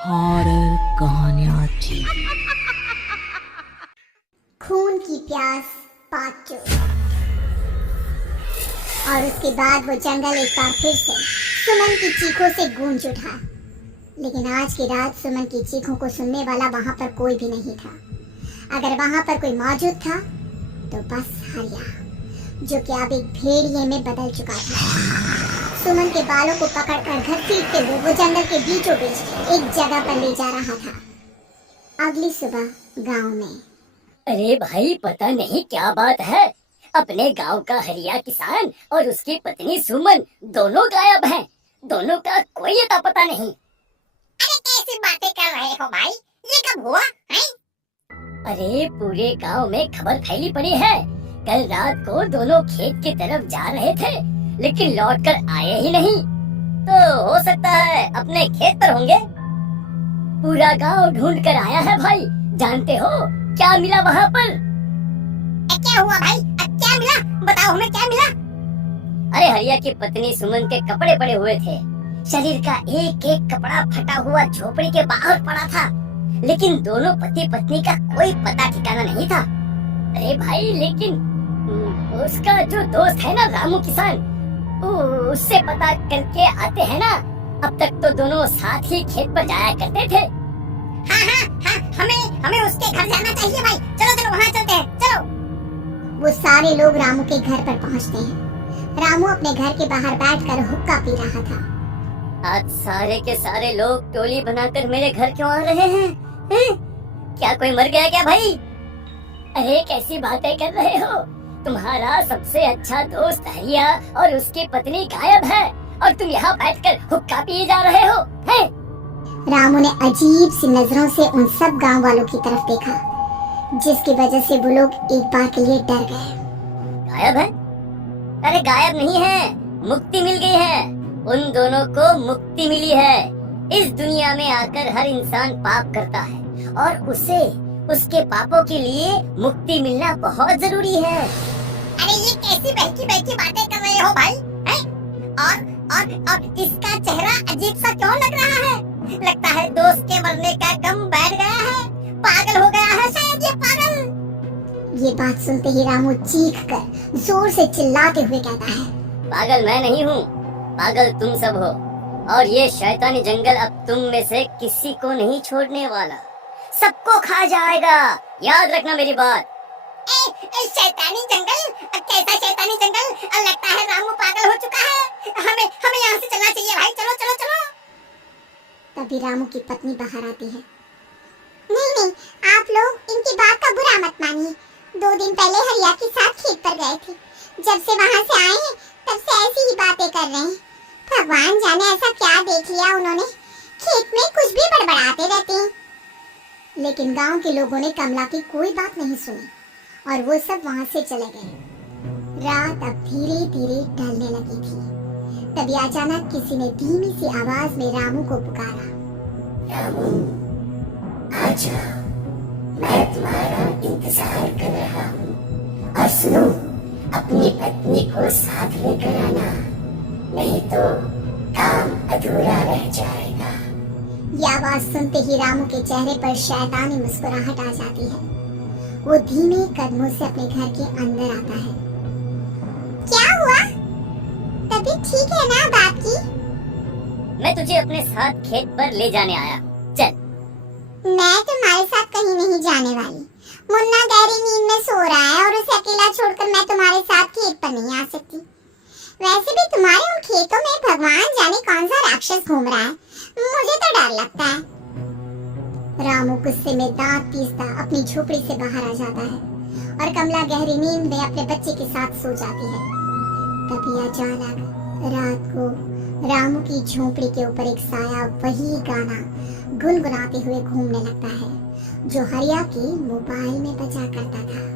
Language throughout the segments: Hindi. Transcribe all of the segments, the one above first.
हॉरर कहानियाँ थी। खून की प्यास पार्ट 2। और उसके बाद वो जंगल एक बार फिर से सुमन की चीखों से गूंज उठा। लेकिन आज की रात सुमन की चीखों को सुनने वाला वहां पर कोई भी नहीं था। अगर वहां पर कोई मौजूद था तो बस हरिया, जो कि अब एक भेड़िए में बदल चुका था। सुमन के बालों को पकड़कर घसीटते हुए वो जंगल के बीचों बीच एक जगह पर ले जा रहा था। अगली सुबह गांव में। अरे भाई, पता नहीं क्या बात है, अपने गांव का हरिया किसान और उसकी पत्नी सुमन दोनों गायब हैं। दोनों का कोई अता पता नहीं। अरे कैसी बातें कर रहे हो भाई, ये कब हुआ है? अरे पूरे गांव में खबर फैली पड़ी है। कल रात को दोनों खेत की तरफ जा रहे थे, लेकिन लौट कर आए ही नहीं। तो हो सकता है अपने खेत पर होंगे। पूरा गांव ढूंढ कर आया है भाई। जानते हो क्या मिला वहाँ पर? क्या हुआ भाई? क्या मिला? बताओ हमें क्या मिला? अरे हरिया की पत्नी सुमन के कपड़े पड़े हुए थे। शरीर का एक एक कपड़ा फटा हुआ झोपड़ी के बाहर पड़ा था, लेकिन दोनों पति पत्नी का कोई पता ठिकाना नहीं था। अरे भाई, लेकिन उसका जो दोस्त है ना रामू किसान, उससे पता करके आते हैं ना। अब तक तो दोनों साथ ही खेत पर जाया करते थे। हाँ, हमें उसके घर जाना चाहिए भाई। चलो वहाँ चलते हैं, चलो। वो सारे लोग रामू के घर पर पहुँचते हैं। रामू अपने घर के बाहर बैठकर हुक्का पी रहा था। आज सारे के सारे लोग टोली बनाकर मेरे घर क्यों आ रहे हैं? क्या कोई मर गया क्या भाई? अरे कैसी बातें कर रहे हो? तुम्हारा सबसे अच्छा दोस्त हरिया और उसकी पत्नी गायब है, और तुम यहाँ बैठकर हुक्का पिए जा रहे हो? हैं? रामू ने अजीब सी नजरों से उन सब गांव वालों की तरफ देखा, जिसकी वजह से वो लोग एक बार के लिए डर गए। गायब है? अरे गायब नहीं है, मुक्ति मिल गई है। उन दोनों को मुक्ति मिली है। इस दुनिया में आकर हर इंसान पाप करता है, और उसे उसके पापों के लिए मुक्ति मिलना बहुत जरूरी है। अरे ये कैसी बहकी बहकी बातें कर रहे हो भाई? और इसका चेहरा अजीब सा क्यों लग रहा है? लगता है दोस्त के मरने का गम बैठ गया है। पागल हो गया है शायद ये पागल। ये बात सुनते ही रामू चीख कर जोर से चिल्लाते हुए कहता है, पागल मैं नहीं हूँ, पागल तुम सब हो। और ये शैतानी जंगल अब तुम में से किसी को नहीं छोड़ने वाला, सबको खा जाएगा। याद रखना मेरी बात। शैतानी जंगल? कैसा शैतानी जंगल? लगता है रामू पागल हो चुका है। हमें यहाँ से चलना चाहिए भाई। चलो। तभी रामू की पत्नी बाहर आती है। नहीं, आप लोग इनकी बात का बुरा मत मानिए। 2 दिन पहले हरिया के साथ खेत पर गए थे। जब से वहाँ से आए हैं तब से ऐसी ही बातें कर रहे हैं। भगवान जाने ऐसा क्या देख लिया उन्होंने, खेत में कुछ भी बड़बड़ाते रहते हैं। लेकिन गांव के लोगों ने कमला की कोई बात नहीं सुनी, और वो सब वहाँ से चले गए। रात अब धीरे धीरे ढलने लगी थी। तभी अचानक किसी ने धीमी सी आवाज में रामू को पुकारा। रामू, आजा, मैं तुम्हारा इंतजार कर रहा हूँ। और सुनो, अपनी पत्नी को साथ लेकर आना, नहीं तो काम अधूरा रह जाएगा। ये आवाज सुनते ही रामू के चेहरे पर शैतानी मुस्कुराहट आ जाती है। वो धीमे कदमों से अपने घर के अंदर आता है। क्या हुआ? तबीयत ठीक है ना बाप की? मैं तुझे अपने साथ खेत पर ले जाने आया, चल। मैं तुम्हारे साथ कहीं नहीं जाने वाली। मुन्ना गहरी नींद में सो रहा है, और उसे अकेला छोड़कर मैं तुम्हारे साथ खेत पर नहीं आ सकती। वैसे भी तुम्हारे उन खेतों में भगवान जाने कौन सा राक्षस घूम रहा है, मुझे तो डर लगता है। रामू गुस्से में दांत पीसता अपनी झोपड़ी से बाहर आ जाता है, और कमला गहरी नींद में अपने बच्चे के साथ सो जाती है। तभी अचानक रात को रामू की झोपड़ी के ऊपर एक साया वही गाना गुनगुनाते हुए घूमने लगता है, जो हरिया के मोबाइल में बजा करता था।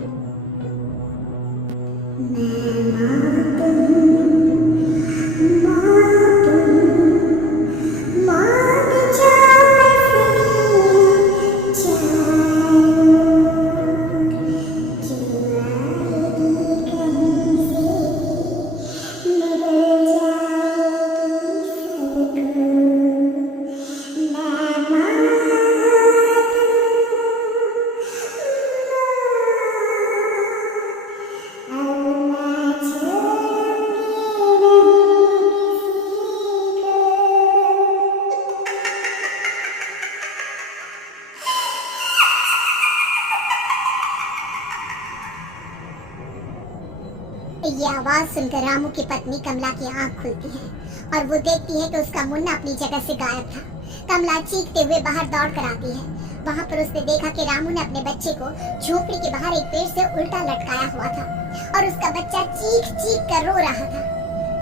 आवाज सुनकर रामू की पत्नी कमला की आंख खुलती है और वो देखती है कि उसका मुन्ना अपनी जगह से गायब था। कमला चीखते हुए बाहर दौड़ कर आती है। वहाँ पर उसने देखा कि रामू ने अपने बच्चे को झोपड़ी के बाहर एक पेड़ से उल्टा लटकाया हुआ था और उसका बच्चा चीख चीख कर रो रहा था।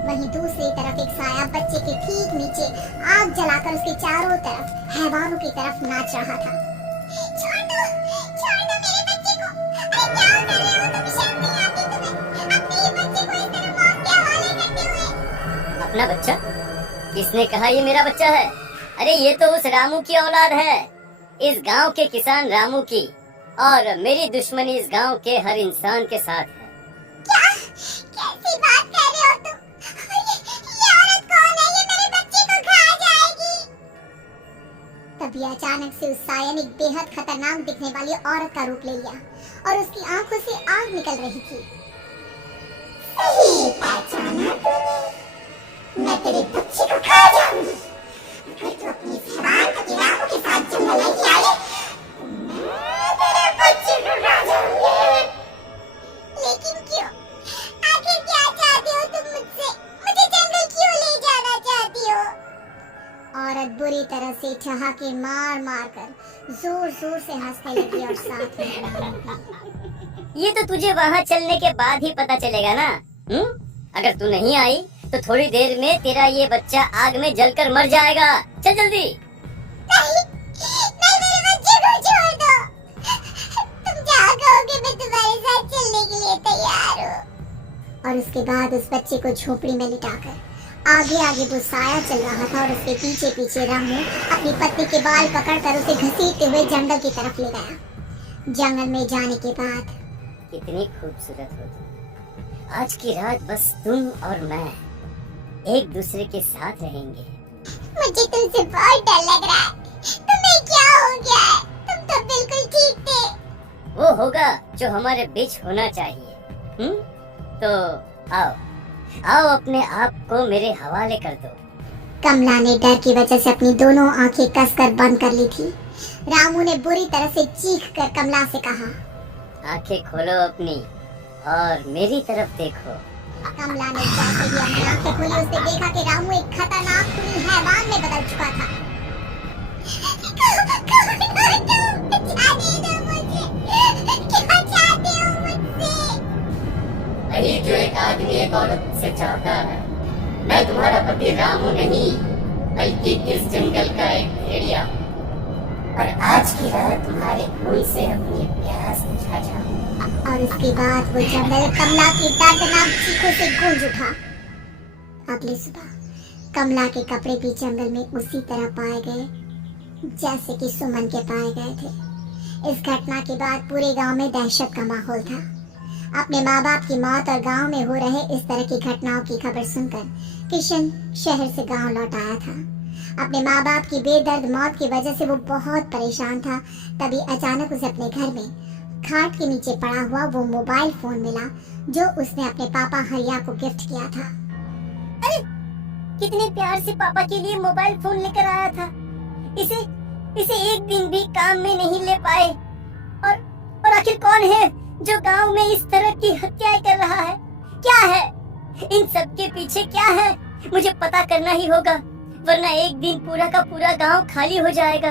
वहीं दूसरी तरफ एक साया बच्चे के ठीक नीचे आग जलाकर उसके चारों तरफ हैवानों की तरफ नाच रहा था। छोड़ दो मेरे बच्चे को। अरे क्या कर रहे हो तुम? शर्म नहीं आती तुम्हें? अपने ही बच्चे को इस तरह मौत के हवाले करते हुए। अपना बच्चा? किसने कहा ये मेरा बच्चा है? अरे ये तो उस रामू की औलाद है, इस गांव के किसान रामू की, और मेरी दुश्मनी इस गांव के हर इंसान के साथ है। क्या? कैसी बात कर रहे हो तुम? ये औरत कौन है? ये मेरे बच्चे को खा जाएगी। तभी अचानक से उस साया ने एक बेहद खतरनाक दिखने वाली औरत का रूप ले लिया और उसकी आंखों से आग निकल रही थी। सही पहचाना तूने। मैं तेरे बच्चे को खा जाऊंगी। अगर तू अपनी जबान के रामू के साथ जंगल नहीं आई, मैं तेरे बच्चे को खा जाऊंगी। लेकिन क्यों? आखिर क्या चाहते हो तुम मुझसे? मुझे जंगल क्यों ले जाना चाहती हो? औरत बुरी तरह से ठहाके मार मार कर जोर जोर से हंसने लगी और साथ में ये तो तुझे वहाँ चलने के बाद ही पता चलेगा ना। अगर तू नहीं आई तो थोड़ी देर में तेरा ये बच्चा आग में जलकर मर जाएगा। चल जल्दी। नहीं, मेरे बच्चे को छोड़ दो। तुम जहाँ कहोगे मैं तुम्हारे साथ चलने के लिए तैयार हूँ। और उसके बाद उस बच्चे को झोपड़ी में लिटाकर आगे आगे वो साया चल रहा था और उसके पीछे पीछे रामू अपनी पत्नी के बाल पकड़कर उसे घसीटते हुए जंगल की तरफ ले गया। जंगल में जाने के बाद कितनी खूबसूरत हो तुम। आज की रात बस तुम और मैं एक दूसरे के साथ रहेंगे। मुझे तुमसे बहुत डर लग रहा है। तुम्हें क्या हो गया है? तुम तो बिल्कुल ठीक थे। वो होगा जो हमारे बीच होना चाहिए। तो आओ अपने आप को मेरे हवाले कर दो। कमला ने डर की वजह से अपनी दोनों आंखें कसकर बंद कर ली थी। रामू ने बुरी तरह से चीख कर कमला से कहा, आंखें खोलो अपनी और मेरी तरफ देखो। कमला ने जैसे ही अपनी आंखें खोली उसने देखा कि रामू एक खतरनाक खूनी हैवान में बदल चुका था। क्या चाहते हो मुझसे? वही जो एक आदमी एक औरत से चाहता है। मैं तुम्हारा पति रामू नहीं, बल्कि इस जंगल का एक भेड़िया, और आज की रात तुम्हारे खून से अपनी प्यास बुझा जाऊं। और उसके बाद वो जंगल कमला की दर्दनाक चीखों से गूंज उठा। अगली सुबह कमला के कपड़े भी जंगल में उसी तरह पाए गए जैसे कि सुमन के पाए गए थे। इस घटना के बाद पूरे गांव में दहशत का माहौल था। अपने माँ बाप की मौत और गांव में हो रहे इस तरह की घटनाओं की खबर सुनकर किशन शहर से गांव लौट आया था। अपने माँ बाप की बेदर्द मौत की वजह से वो बहुत परेशान था। तभी अचानक उसे अपने घर में खाट के नीचे पड़ा हुआ वो मोबाइल फोन मिला जो उसने अपने पापा हरिया को गिफ्ट किया था। अरे कितने प्यार से पापा के लिए मोबाइल फोन लेकर आया था। इसे एक दिन भी काम में नहीं ले पाए। और आखिर कौन है जो गांव में इस तरह की हत्याएं कर रहा है? क्या है इन सब के पीछे? क्या है? मुझे पता करना ही होगा, वरना एक दिन पूरा का पूरा गांव खाली हो जाएगा।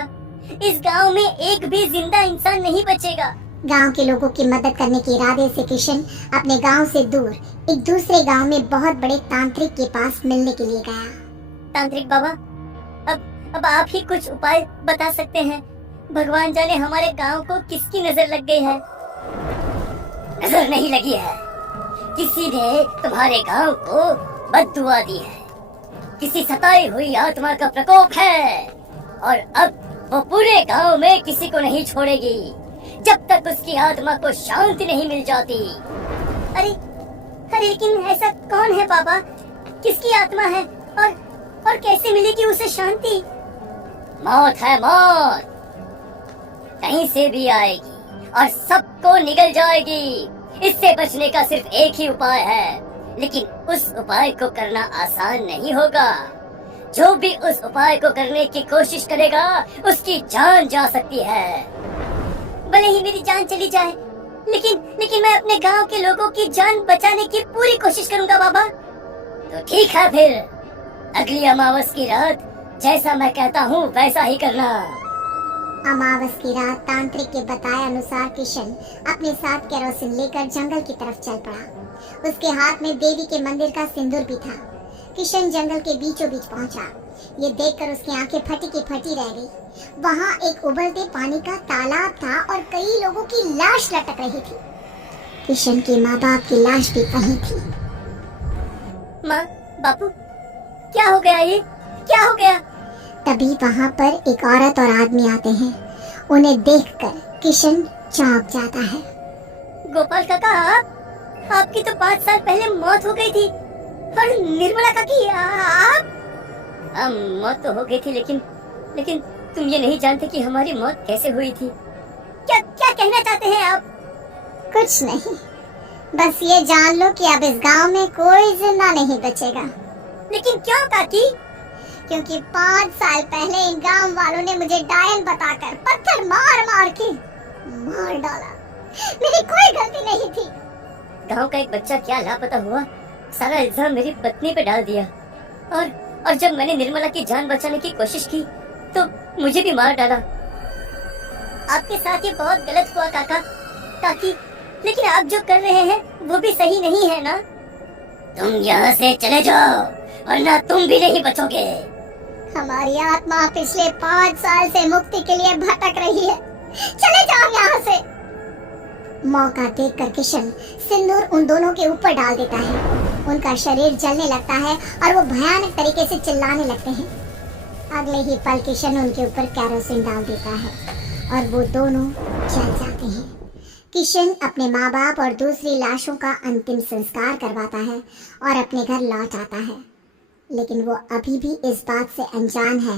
इस गांव में एक भी जिंदा इंसान नहीं बचेगा। गांव के लोगों की मदद करने के इरादे से किशन अपने गांव से दूर एक दूसरे गांव में बहुत बड़े तांत्रिक के पास मिलने के लिए गया। तांत्रिक बाबा, अब आप ही कुछ उपाय बता सकते हैं। भगवान जाने हमारे गांव को किसकी नजर लग गई है। नजर नहीं लगी है, किसी ने तुम्हारे गांव को बद्दुआ दी है। किसी सताई हुई आत्मा का प्रकोप है और अब वो पूरे गांव में किसी को नहीं छोड़ेगी जब तक उसकी आत्मा को शांति नहीं मिल जाती। अरे लेकिन ऐसा कौन है बाबा? किसकी आत्मा है और कैसे मिलेगी उसे शांति? मौत है, मौत कहीं से भी आएगी और सबको निगल जाएगी। इससे बचने का सिर्फ एक ही उपाय है, लेकिन उस उपाय को करना आसान नहीं होगा। जो भी उस उपाय को करने की कोशिश करेगा उसकी जान जा सकती है। भले ही मेरी जान चली जाए, लेकिन मैं अपने गांव के लोगों की जान बचाने की पूरी कोशिश करूंगा बाबा। तो ठीक है फिर, अगली अमावस की रात जैसा मैं कहता हूँ वैसा ही करना। अमावस की रात तांत्रिक के बताए अनुसार किशन अपने साथ केरोसिन लेकर जंगल की तरफ चल पड़ा। उसके हाथ में देवी के मंदिर का सिंदूर भी था। किशन जंगल के बीचों बीच पहुंचा। ये देखकर उसकी आंखें फटी की फटी रह गई। वहाँ एक उबलते पानी का तालाब था और कई लोगों की लाश लटक रही थी। किशन के माँ बाप की लाश भी वहीं थी। माँ, बापू, क्या हो गया? ये क्या हो गया? तभी वहाँ पर एक औरत और आदमी आते हैं। उन्हें देखकर किशन चौंक जाता है। गोपाल काका, आपकी तो 5 साल पहले मौत हो गई थी। और निर्मला काकी, आप? मौत तो हो गई थी, लेकिन तुम ये नहीं जानते कि हमारी मौत कैसे हुई थी। क्या क्या कहना चाहते हैं आप? कुछ नहीं, बस ये जान लो कि अब इस गांव में कोई जिंदा नहीं बचेगा। लेकिन क्यों काकी? क्योंकि 5 साल पहले इन गांव वालों ने मुझे डायन बताकर पत्थर मार मार के मार डाला। मेरी कोई गलती नहीं थी। गांव का एक बच्चा क्या लापता हुआ, सारा इल्जाम मेरी पत्नी पे डाल दिया। और जब मैंने निर्मला की जान बचाने की कोशिश की तो मुझे भी मार डाला। आपके साथ ये बहुत गलत हुआ काकी, लेकिन आप जो कर रहे हैं वो भी सही नहीं है ना। तुम यहाँ से चले जाओ वरना तुम भी नहीं बचोगे। हमारी आत्मा पिछले 5 साल से मुक्ति के लिए भटक रही है। चले जाओ यहाँ से। मौका देखकर किशन सिंदूर उन दोनों के ऊपर डाल देता है। उनका शरीर जलने लगता है और वो भयानक तरीके से चिल्लाने लगते हैं। अगले ही पल किशन उनके ऊपर केरोसिन डाल देता है और वो दोनों जल जाते हैं। किशन अपने माँ बाप और दूसरी लाशों का अंतिम संस्कार करवाता है और अपने घर लौट आता है। लेकिन वो अभी भी इस बात से अनजान है